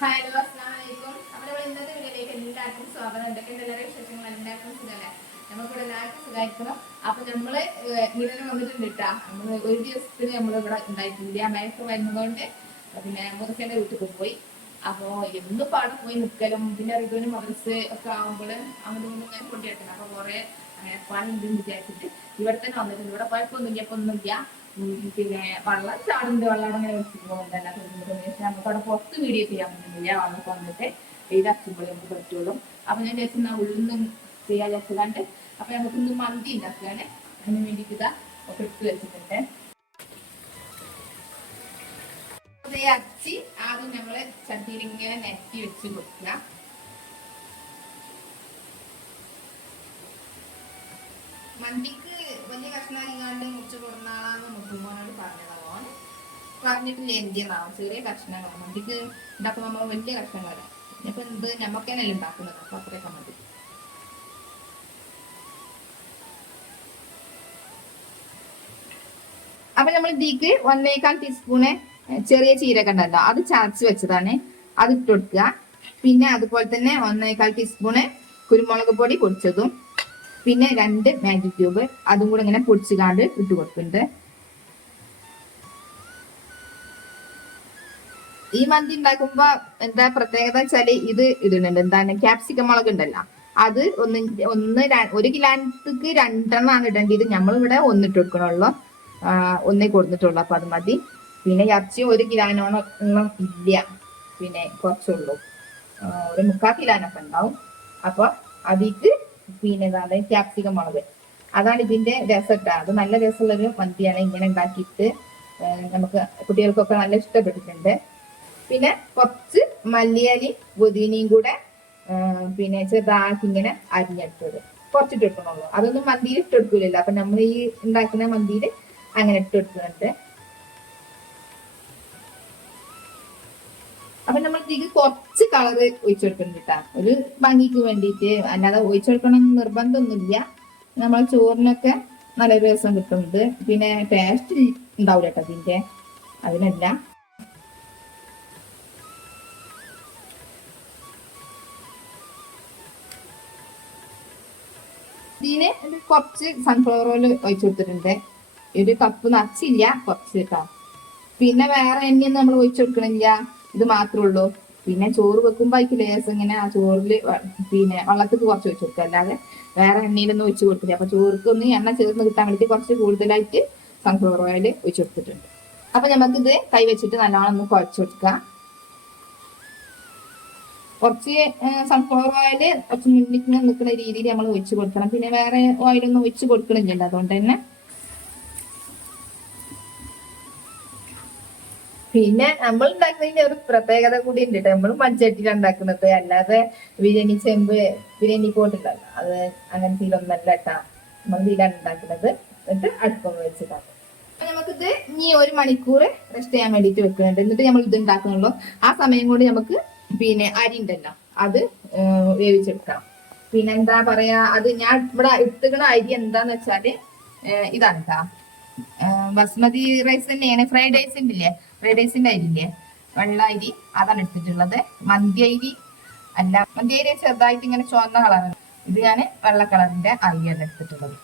Hi hello അസ്സലാമു അലൈക്കും. അപ്പോൾ ഇന്നത്തെ വീഡിയോയിലേക്ക് എല്ലാവർക്കും സ്വാഗതം. എന്തൊക്കെയുണ്ട് എല്ലാവരും വിശേഷങ്ങൾ? എല്ലാവർക്കും സുഖമല്ലേ? നമുക്കിവിടെ എല്ലാവർക്കും സുഖമായിരിക്കണം. അപ്പൊ നമ്മള് വീടിന് വന്നിട്ടുണ്ട് കേട്ടാ. നമ്മള് ഒരു ദിവസത്തിന് നമ്മളിവിടെ ഉണ്ടായിട്ടില്ല. മഴയൊക്കെ വരുന്നതുകൊണ്ട് പിന്നെ മുറുക്കന്റെ വീട്ടിൽ പോയി. അപ്പൊ എന്നും പാടെ പോയി നിൽക്കലും പിന്നെ റിതുവിന് മദ്രസ് ഒക്കെ ആകുമ്പോൾ അങ്ങോട്ടും ഇങ്ങോട്ടും ഇങ്ങനെ കൊണ്ടുവെക്കണം. അപ്പൊ കുറെ പണി ഉണ്ടെന്ന് വിചാരിച്ചിട്ട് ഇവിടെ തന്നെ വന്നിട്ടുണ്ട്. ഇവിടെ കുഴപ്പമൊന്നുമില്ല, ഇപ്പൊ ഒന്നുമില്ല. പിന്നെ വെള്ളം ചാടുന്നുണ്ട്, വെള്ളം അങ്ങനെ വെച്ചിട്ട് പോകുന്നതല്ല. നമുക്ക് അവിടെ പുറത്ത് വീഡിയോ ചെയ്യാൻ പറ്റുന്നില്ല. വെള്ളമൊക്കെ വന്നിട്ട് ഇത് അച്ചുമ്പോൾ നമുക്ക് പറ്റുള്ളൂ. അപ്പൊ ഞാൻ വിചാരിച്ചു ഉള്ളിൽ ചെയ്യാൻ വിചാരിച്ചതാണ്ട്. അപ്പൊ നമുക്ക് ഇന്ന് മന്തി ഉണ്ടാക്കുകയാണ്. അതിന് വേണ്ടിയിട്ട് ഇതാ ഒക്കെ ഇട്ട് വെച്ചിട്ടുണ്ട്. അച്ചി ആദ്യം നമ്മള് ചട്ടിയിൽ ഇങ്ങനെ നെറ്റി വെച്ച് കൊടുക്കുക. മന്തിക്ക് വലിയ കഷ്ണമായിക്കാണ്ട് മുറിച്ച് കൊടുന്നാളാന്ന് മുത്തുമോനോട് പറഞ്ഞതാവോൻ പറഞ്ഞിട്ടില്ല. എന്തിനാവും ചെറിയ കഷ്ണങ്ങൾ മന്തിക്ക് ഉണ്ടാക്കുമ്പോൾ നമ്മൾ വലിയ കഷ്ണങ്ങളാണ്. ഇപ്പൊ എന്ത് ഞമ്മക്ക് തന്നെയല്ലേ ഉണ്ടാക്കുന്നത്. അപ്പൊ അത്രയൊക്കെ മതി. അപ്പൊ നമ്മൾ ഇതിക്ക് 1.25 ടീസ്പൂണ് ചെറിയ ജീരകം ഉണ്ടല്ലോ, അത് ചതച്ച് വെച്ചതാണ്, അത് ഇട്ട് കൊടുക്കുക. പിന്നെ അതുപോലെ തന്നെ 1.25 ടീസ്പൂണ് കുരുമുളക് പൊടി പൊടിച്ചതും, പിന്നെ 2 മാഗി ക്യൂബ് അതും കൂടെ ഇങ്ങനെ പൊടിച്ചുകാണ്ട് ഇട്ട് കൊടുക്കുന്നുണ്ട്. ഈ മന്തി ഉണ്ടാക്കുമ്പോ എന്താ പ്രത്യേകത വെച്ചാല് ഇത് ഇടുന്നുണ്ട്, എന്താണ് ക്യാപ്സിക്കം മുളക് ഉണ്ടല്ലോ, അത് ഒരു കിലോക്ക് 2 ഇടേണ്ടത്. നമ്മളിവിടെ ഒന്നിട്ട് കൊടുക്കണുള്ളൂ, ഒന്നേ കൊടുത്തിട്ടുള്ളൂ. അപ്പൊ അത് മതി. പിന്നെ ഇറച്ചി 1 കിലോനോളം ഇല്ല, പിന്നെ കുറച്ചുള്ളൂ, ഒരു 3/4 കിലോനൊക്കെ ഉണ്ടാവും. അപ്പൊ അതിക്ക് പിന്നെ എന്താണ് ക്യാപ്സിക്കം മുളക്, അതാണ് ഇതിന്റെ രസം. അത് നല്ല രസമുള്ളൊരു മന്തിയാണ്. ഇങ്ങനെ ഉണ്ടാക്കിയിട്ട് നമുക്ക് കുട്ടികൾക്കൊക്കെ നല്ല ഇഷ്ടപ്പെട്ടിട്ടുണ്ട്. പിന്നെ കുറച്ച് മല്ലിയലി പുതിനയും കൂടെ പിന്നെ ചെറുതാക്കി ഇങ്ങനെ അരിഞ്ഞെടുത്തത് കുറച്ചിട്ട് എടുക്കണുള്ളൂ. അതൊന്നും മന്തിയിൽ ഇട്ടെടുക്കൂലല്ലോ. അപ്പൊ നമ്മൾ ഈ ഉണ്ടാക്കുന്ന മന്തിയിൽ അങ്ങനെ ഇട്ടെടുക്കുന്നുണ്ട്. അപ്പൊ നമ്മൾ ഇതിക്ക് കുറച്ച് കളറ് ഒഴിച്ചെടുക്കുന്നുണ്ട്, ഒരു ഭംഗിക്ക് വേണ്ടിയിട്ട്. അല്ലാതെ ഒഴിച്ചെടുക്കണം നിർബന്ധമൊന്നുമില്ല. നമ്മൾ ചോറിനൊക്കെ നല്ലൊരു രസം കിട്ടുന്നുണ്ട്. പിന്നെ ടേസ്റ്റ് ഉണ്ടാവില്ല കേട്ടോ ഇതിന്റെ, അതിനല്ല. ഇതിന് കുറച്ച് സൺഫ്ലവർ ഓയിൽ ഒഴിച്ചു കൊടുത്തിട്ടുണ്ട്. 1 കപ്പ് നിറച്ചില്ല, കുറച്ച് കേട്ടോ. പിന്നെ വേറെ എണ്ണയൊന്നും നമ്മൾ ഒഴിച്ചു കൊടുക്കണില്ല, ഇത് മാത്രമേ ഉള്ളൂ. പിന്നെ ചോറ് വെക്കുമ്പോ അതിക്ക് ലേസം ഇങ്ങനെ ആ ചോറിൽ പിന്നെ വെള്ളത്തിൽ കുറച്ച് ഒഴിച്ചു കൊടുക്കുക, അല്ലാതെ വേറെ എണ്ണയിലൊന്നും ഒഴിച്ചു കൊടുക്കില്ല. അപ്പൊ ചോറിക്കൊന്ന് എണ്ണ ചേർന്ന് കിട്ടാൻ വേണ്ടി കുറച്ച് കൂടുതലായിട്ട് സൺഫ്ലവർ ഓയിൽ ഒഴിച്ചു കൊടുത്തിട്ടുണ്ട്. അപ്പൊ നമുക്കിത് കൈ വെച്ചിട്ട് നല്ലോണം ഒന്ന് കുഴച്ചു കൊടുക്കുക. കുറച്ച് സൺഫ്ലവർ ഓയിൽ കുറച്ച് മുന്നിൽ നിൽക്കുന്ന രീതിയിൽ നമ്മൾ ഒഴിച്ചു കൊടുക്കണം. പിന്നെ വേറെ ഓയിലൊന്നും ഒഴിച്ചു കൊടുക്കണില്ല, അതുകൊണ്ട് തന്നെ. പിന്നെ നമ്മൾ ഉണ്ടാക്കുന്നതിന് ഒരു പ്രത്യേകത കൂടി ഉണ്ട്. നമ്മൾ മൺചട്ടിയിലാണ് ഉണ്ടാക്കുന്നത്, അല്ലാതെ ബിരിയാണി ചെമ്പ് ബിരിയാണി പോട്ടുണ്ടല്ലോ, അത് അങ്ങനത്തെ ഇതിലൊന്നല്ല കേട്ടാ. നമ്മൾ ഇതിലാണ് ഉണ്ടാക്കുന്നത്. എന്നിട്ട് അടുപ്പം വെച്ചിട്ടാണ്. അപ്പൊ നമുക്കിത് ഇനി 1 മണിക്കൂർ റെസ്റ്റ് ചെയ്യാൻ വേണ്ടിയിട്ട് വെക്കുന്നുണ്ട്. എന്നിട്ട് നമ്മൾ ഇത് ഉണ്ടാക്കുന്നുള്ളൂ. ആ സമയം കൊണ്ട് നമുക്ക് പിന്നെ അരി ഉണ്ടല്ലോ, അത് വേവിച്ചെടുക്കാം. പിന്നെ എന്താ പറയാ, അത് ഞാൻ ഇവിടെ എടുത്തുക്കുന്ന അരി എന്താന്ന് വെച്ചാല് ഇതാണ് കേട്ടാ, ബസ്മതി റൈസ് തന്നെയാണ്. ഫ്രൈഡ് റൈസിന്റെ ഇല്ലേ, ഫ്രൈഡ് റൈസിന്റെ അരി ഇല്ലേ, വെള്ള അരി, അതാണ് എടുത്തിട്ടുള്ളത്. മന്തി അരി അല്ല, മന്തി അരി ചെറുതായിട്ട് ഇങ്ങനെ ചുവന്ന കളറാണ്. ഇത് ഞാൻ വെള്ള കളറിന്റെ അരിയാണ് എടുത്തിട്ടുള്ളത്.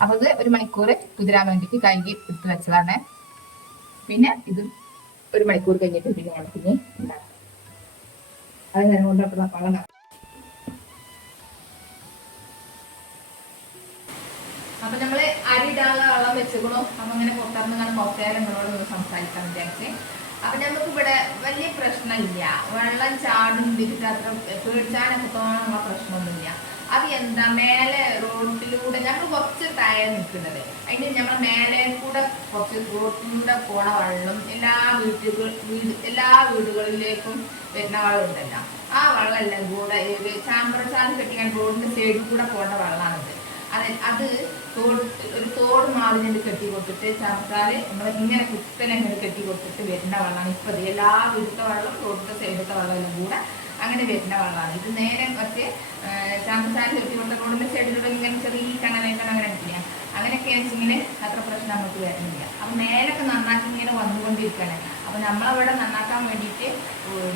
അപ്പൊ ഇത് 1 മണിക്കൂർ കുതിരാൻ വേണ്ടിയിട്ട് കഴുകി എടുത്ത് വെച്ചതാണ്. പിന്നെ ഇത് 1 മണിക്കൂർ കഴിഞ്ഞിട്ട് പിന്നെ ഞങ്ങൾക്ക് ഉണ്ടാക്കാം. അത് ഞാൻ കൊണ്ടപ്പോൾ വെള്ളം. അപ്പൊ നമ്മള് അരി ഇടാനുള്ള വെള്ളം വെച്ചുകൊള്ളൂ. അപ്പൊ അങ്ങനെ പുറത്തിറന്ന് കാണുമ്പോൾ ഒത്തേറെ നമ്മളോട് സംസാരിക്കാൻ വിചാരിച്ചേ. അപ്പൊ നമുക്ക് ഇവിടെ വലിയ പ്രശ്നമില്ല, വെള്ളം ചാടുണ്ടിട്ട് അത്ര പേടിച്ചാനൊക്കെ തോന്നാനുള്ള പ്രശ്നമൊന്നുമില്ല. അത് എന്താ, മേലെ റോഡിലൂടെ ഞങ്ങൾ കുറച്ച് താഴെ നിൽക്കുന്നത്, അതിന് ഞങ്ങൾ മേലെ കൂടെ കുറച്ച് റോഡിലൂടെ പോണ വെള്ളം എല്ലാ വീടുകളിലേക്കും വരുന്ന വെള്ളം ഉണ്ടല്ലോ, ആ വെള്ളം എല്ലാം കൂടെ ചാമ്പറച്ചാൽ കെട്ടിക്കാൻ റോഡിന്റെ സൈഡിൽ കൂടെ പോകേണ്ട വെള്ളമാണിത്. അത് ഒരു തോട് മാതിരി കെട്ടി കൊടുത്തിട്ട് ചാമ്പത്താല് നമ്മൾ ഇങ്ങനെ കുത്തനെ ഇങ്ങനെ കെട്ടി കൊടുത്തിട്ട് വരുന്ന വെള്ളമാണ്. ഇപ്പൊ എല്ലാ വീട്ടിലത്തെ വെള്ളം തോട്ടത്തെ സൈഡത്തെ വെള്ളം എല്ലാം കൂടെ അങ്ങനെ വരുന്ന വെള്ളമാണ്. ഇത് നേരെ മറ്റേ ചാമ്പത്താല് കെട്ടി കൊടുത്ത റോഡിന്റെ സൈഡിലൂടെ ഇങ്ങനെ ചെറിയ കണലേക്കാണ് അങ്ങനെ എടുക്കില്ല. അങ്ങനെയൊക്കെ വെച്ചിങ്ങനെ അത്ര പ്രശ്നം നമുക്ക് വരുന്നില്ല. അപ്പൊ മേലൊക്കെ നന്നാക്കി ഇങ്ങനെ വന്നുകൊണ്ടിരിക്കും. നന്നാക്കിയിരിക്കണേ. അപ്പോൾ നമ്മളവിടെ നന്നാക്കാൻ വേണ്ടിയിട്ട്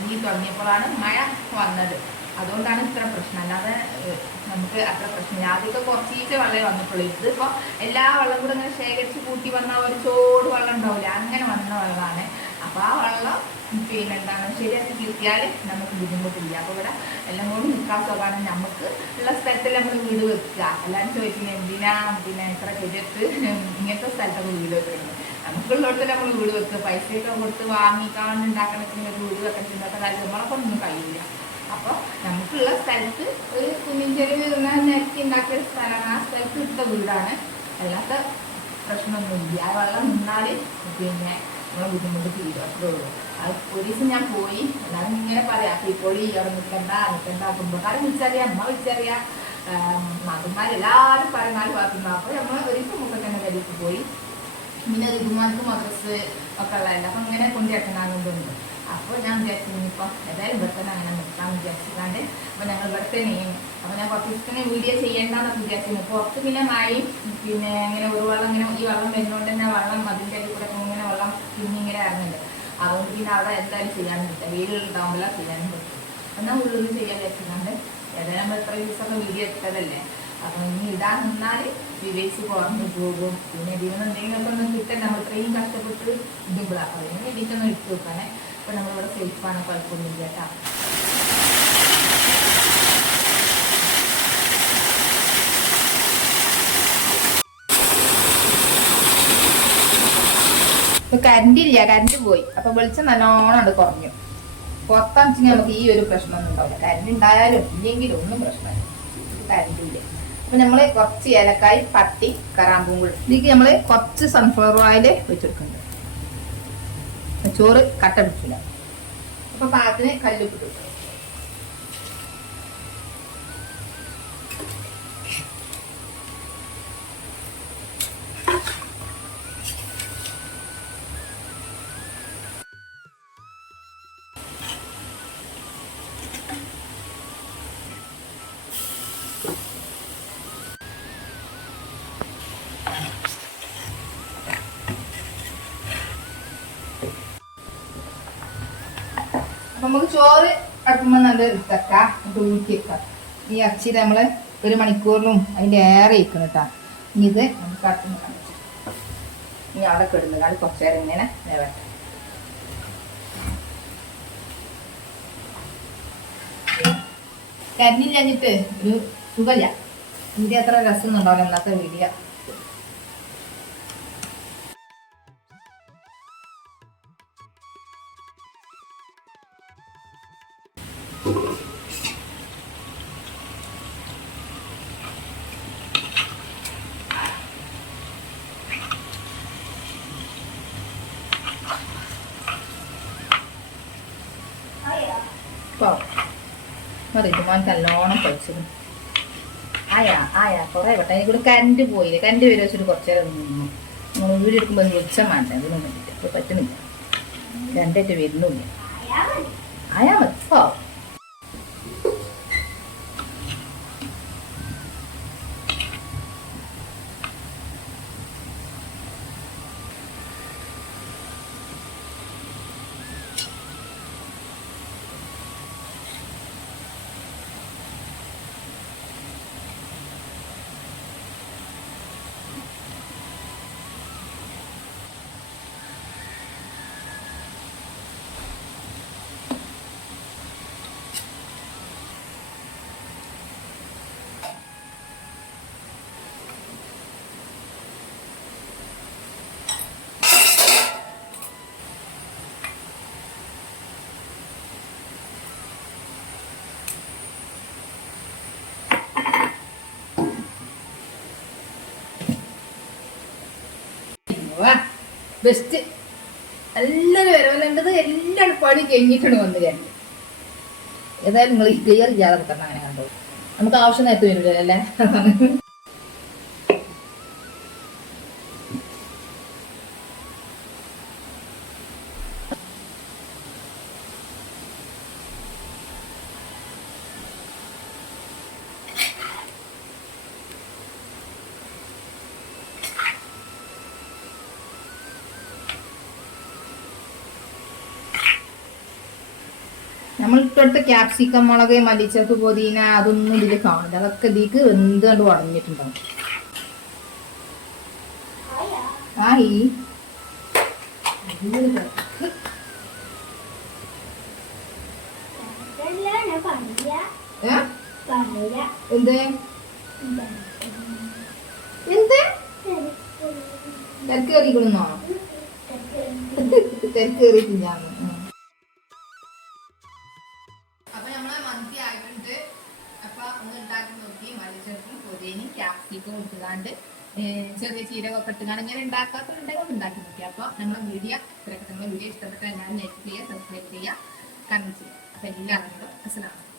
നീ തുടങ്ങിയപ്പോഴാണ് മഴ വന്നത്. അതുകൊണ്ടാണ് ഇത്ര പ്രശ്നം. അല്ലാതെ നമുക്ക് അത്ര പ്രശ്നമില്ല. ആദ്യമൊക്കെ കുറച്ചീച്ച വെള്ളമേ വന്നിട്ടുള്ളൂ. ഇതിപ്പോൾ എല്ലാ വെള്ളം കൂടെ ഇങ്ങനെ ശേഖരിച്ച് കൂട്ടി വന്നാൽ ഒരു ചോട് വെള്ളം ഉണ്ടാവില്ല, അങ്ങനെ വന്ന വെള്ളമാണ്. അപ്പോൾ ആ വെള്ളം പിന്നെ എന്താണ് ശരിയാക്കി കിട്ടിയാൽ നമുക്ക് ബുദ്ധിമുട്ടില്ല. അപ്പോൾ ഇവിടെ എല്ലാം കൂടി നിൽക്കാൻ സുഖമാണ്. നമുക്ക് ഉള്ള സ്ഥലത്തിൽ നമ്മൾ വീട് വെക്കുക. എല്ലാവരും ചോദിക്കുന്നത് എന്തിനാ പിന്നെ ഇത്ര കെതിട്ട് ഇങ്ങനത്തെ സ്ഥലത്തൊക്കെ വീട് വെക്കുന്നത്. നമുക്കുള്ളിടത്ത് നമ്മൾ വീട് വെക്കുക. പൈസയൊക്കെ കൊടുത്ത് വാങ്ങിക്കാണ്ട് ഉണ്ടാക്കണത്തിന് ഒരു വീട് വെക്കാൻ ചിന്തത്തെ കാര്യം നമ്മളൊക്കെ ഒന്നും കഴിയില്ല. അപ്പോൾ നമുക്കുള്ള സ്ഥലത്ത് ഒരു കുഞ്ഞിൻ ചെരുവ് നിരത്തി ഉണ്ടാക്കിയ സ്ഥലമാണ്. ആ സ്ഥലത്ത് ഇട്ട വീടാണ്. അല്ലാത്ത പ്രശ്നമൊന്നുമില്ല. ആ വെള്ളം നിന്നാൽ പിന്നെ നമ്മളെ ബുദ്ധിമുട്ട് തീരും. അത്രേ ഉള്ളൂ. അത് ഒരു ദിവസം ഞാൻ പോയി. എല്ലാവരും ഇങ്ങനെ പറയാം പൊളി അവിടെ നിൽക്കണ്ട കുടുംബക്കാരെ വിളിച്ചറിയാം, അമ്മ വിളിച്ചറിയാം, നാട്ടുമാരെല്ലാവരും പറയും 4 ഭാഗത്തുനിന്ന്. അപ്പോൾ നമ്മൾ ഒരു ദിവസം മുമ്പ് കടയിലേക്ക് പോയി. പിന്നെ ഋതുമാർക്ക് മദ്രസ് ഒക്കെ ഉള്ളതല്ല. അപ്പം ഇങ്ങനെ കൊണ്ടുവെക്കണമെന്നുണ്ട്. അപ്പോൾ ഞാൻ വിചാരിച്ചു ഇനിയിപ്പോൾ ഏതായാലും ഇവിടെ തന്നെ അങ്ങനെ നിർത്താമെന്ന് വിചാരിച്ചിട്ടാണ്ട് അപ്പോൾ ഞങ്ങൾ ഇവിടെ തന്നെയാണ്. അപ്പോൾ ഞാൻ കുറച്ച് ദിവസത്തിന് വീഡിയോ ചെയ്യേണ്ടെന്നൊക്കെ വിചാരിച്ചിരുന്നു. പുറത്ത് പിന്നെ മഴയും പിന്നെ ഇങ്ങനെ ഒരു വെള്ളം ഇങ്ങനെ ഈ വെള്ളം വരുന്നതുകൊണ്ട് തന്നെ വെള്ളം അതിൻ്റെ അടിയിൽ കൂടെ ഇങ്ങനെ വെള്ളം ഇങ്ങനെ ഇറങ്ങുന്നുണ്ട്. അതുകൊണ്ട് പിന്നെ അവിടെ എന്തായാലും ചെയ്യാനും പറ്റില്ല. വീടുകളുണ്ടാകുമ്പോൾ ചെയ്യാനും പറ്റും. എന്നാൽ ഉള്ളിൽ ചെയ്യാൻ വെച്ചിട്ടുണ്ട്. ഏതായാലും നമ്മൾ ഇത്ര ദിവസമൊക്കെ വീഡിയോ എടുത്തതല്ലേ. അപ്പം ഇനി ഇടാൻ നിന്നാൽ വിവേച്ച് കുറഞ്ഞു പോകും. പിന്നെ ഇതിന് എന്തെങ്കിലുമൊക്കെ ഒന്നും കിട്ടാൻ നമ്മൾ ഇത്രയും കഷ്ടപ്പെട്ട് ഇടുമ്പോഴാണ്. അതിന് വേണ്ടിയിട്ടൊന്നും ഇട്ട് വെക്കാനേ. അപ്പോൾ നമ്മളിവിടെ സേഫാണ്, കുഴപ്പമൊന്നുമില്ല കേട്ടോ. ഇപ്പോൾ കറണ്ട് പോയി. അപ്പോൾ വെളിച്ചം നല്ലോണം ഉണ്ട് കുറഞ്ഞു. പുറത്താണെച്ചെങ്കിൽ നമുക്ക് ഈ ഒരു പ്രശ്നമൊന്നും ഉണ്ടാവില്ല. കറണ്ട് ഉണ്ടായാലും ഇല്ലെങ്കിലും ഒന്നും പ്രശ്നമില്ല. കറണ്ട് ഇല്ല. അപ്പോൾ നമ്മൾ കുറച്ച് ഏലക്കായ്, പട്ടി, കറാമ്പൂം കൂടി ഇതിലേക്ക് നമ്മൾ കുറച്ച് സൺഫ്ലവർ ഓയിൽ വെച്ചെടുക്കുന്നുണ്ട്. ചോറ് കട്ട പിടിക്കില്ല. അപ്പോൾ പാകത്തിന് കല്ലുപ്പിട്ട് കിട്ടും. അപ്പൊ നമുക്ക് ചോറ് അടുക്കുമ്പോൾ നല്ല ഇട്ടക്കാം, ഊറ്റി വെക്കാം. ഈ ഇറച്ചി നമ്മള് 1 മണിക്കൂറിലും അതിന്റെ ഏറെ ഇരിക്കണം കേട്ടാ. ഇനി ഇത് നമുക്ക് അടുത്ത് കാണിച്ചു. ഇനി അവിടെ കിടുന്നത് അത് കുറച്ചു നേരം ഇങ്ങനെ വേവട്ടെ. കരിഞ്ഞിൽ കഴിഞ്ഞിട്ട് ഒരു സുഖമില്ല. ഇതിന്റെ അത്ര രസം ഉണ്ടാവില്ല ഇന്നത്തെ വീഡിയോ. മറിയുമ്പോൾ നല്ലോണം കഴിച്ചത് കുറേ വട്ടം അതിൽ കൂടെ കറണ്ട് പോയില്ല. കറണ്ട് വരെ വെച്ചിട്ട് കുറച്ച് നേരം നിന്നു. നമ്മൾ വീടെടുക്കുമ്പോൾ വെളിച്ചം വേണ്ട, അതിനൊന്നും വേണ്ടിയിട്ട്. അപ്പോൾ പറ്റുന്നില്ല, രണ്ടായിട്ട് വരുന്നില്ല. ആയാ മതി. ബെസ്റ്റ്. എല്ലാവരും വരവല്ലേണ്ടത് എല്ലാം പണി കഴിഞ്ഞിട്ടാണ് വന്ന് കണ്ടത്. ഏതായാലും നിങ്ങൾ ക്ലിയർ ചെയ്യാതെ കിട്ടണം. അങ്ങനെ കണ്ടോ, നമുക്ക് ആവശ്യം നേരത്തെ വരില്ല അല്ലേ. നമ്മൾ ഇട്ടടുത്ത ക്യാപ്സിക്കം, മുളക്, മല്ലിച്ചപ്പ്, പുതിന അതൊന്നും ഇതിൽ കാണില്ല. അതൊക്കെ ഇതിക്ക് എന്ത് കണ്ട് ഉടഞ്ഞിട്ടുണ്ടാവും. ആയി എന്ത് എന്ത് തിരക്കേറിക്കണെന്നോ? തിരക്കേറിയിട്ടില്ലാന്ന്. അപ്പൊ നമ്മളെ മന്തി ആയിട്ടുണ്ട്. അപ്പൊ ഒന്ന് ഉണ്ടാക്കി നോക്കി. മല്ലിച്ചപ്പും പുതിനയും ക്യാപ്സിക്കും ഇട്ടുകാണ്ട് ചെറിയ ചീരകൊക്കെ ഇട്ടുകാണ്ട് ഇങ്ങനെ ഉണ്ടാക്കാത്തുണ്ടെങ്കിൽ ഒന്ന് ഉണ്ടാക്കി നോക്കി. അപ്പൊ നമ്മളെ വീഡിയോ ഇഷ്ടപ്പെട്ട എല്ലാവരും ലൈക്ക് ചെയ്യുക, സബ്സ്ക്രൈബ് ചെയ്യുക, കമന്റ് ചെയ്യുക. അപ്പൊ എല്ലാവരും അസ്സലാമു അലൈക്കും.